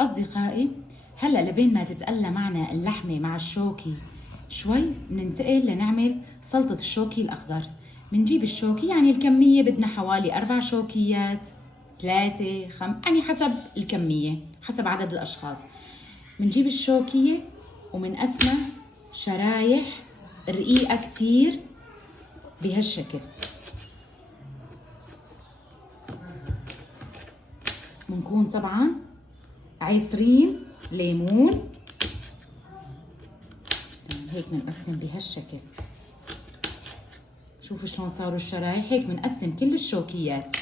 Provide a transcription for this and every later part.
أصدقائي، هلأ لبين ما تتقلى معنا اللحمة مع الشوكي شوي بننتقل لنعمل سلطة الشوكي الأخضر. بنجيب الشوكي، يعني الكمية بدنا حوالي 4 شوكيات، 3 يعني حسب الكمية، حسب عدد الأشخاص. بنجيب الشوكية ومنقسمها شرايح رقيقة كتير بهالشكل. بنكون طبعا عصرين ليمون، هيك بنقسم بهالشكل. شوفوا شلون صاروا الشرايح، هيك بنقسم كل الشوكيات.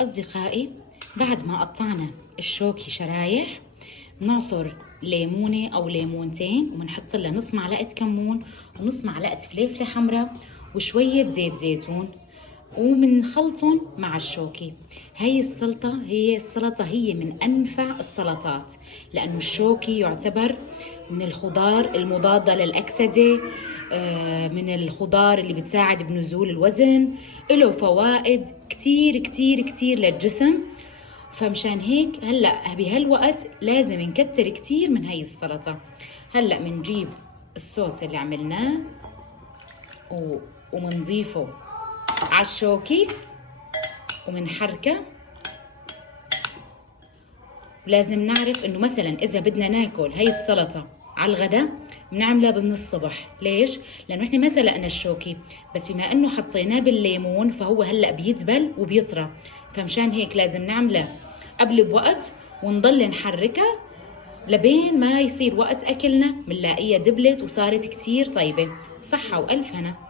أصدقائي، بعد ما قطعنا الشوكي شرايح بنعصر ليمونة أو ليمونتين وبنحط لها نص معلقة كمون ونص معلقة فلفلة حمراء وشوية زيت زيتون وبنخلطهم مع الشوكي. هاي السلطة هي من أنفع السلطات، لأنه الشوكي يعتبر من الخضار المضادة للأكسدة، من الخضار اللي بتساعد بنزول الوزن، له فوائد كتير كتير كتير للجسم. فمشان هيك هلأ بهالوقت لازم نكتر كتير من هاي السلطة. هلأ منجيب الصوص اللي عملناه ومنضيفه عالشوكي ومنحركه. ولازم نعرف انه مثلا اذا بدنا ناكل هاي السلطة على الغداء بنعملها بالنص الصبح. ليش؟ لانه احنا ما سلقنا الشوكي، بس بما انه حطيناه بالليمون فهو هلأ بيدبل وبيطرى، فمشان هيك لازم نعمله قبل بوقت ونضل نحركها لبين ما يصير وقت اكلنا بنلاقيها دبلت وصارت كتير طيبة. صحة والف هنا.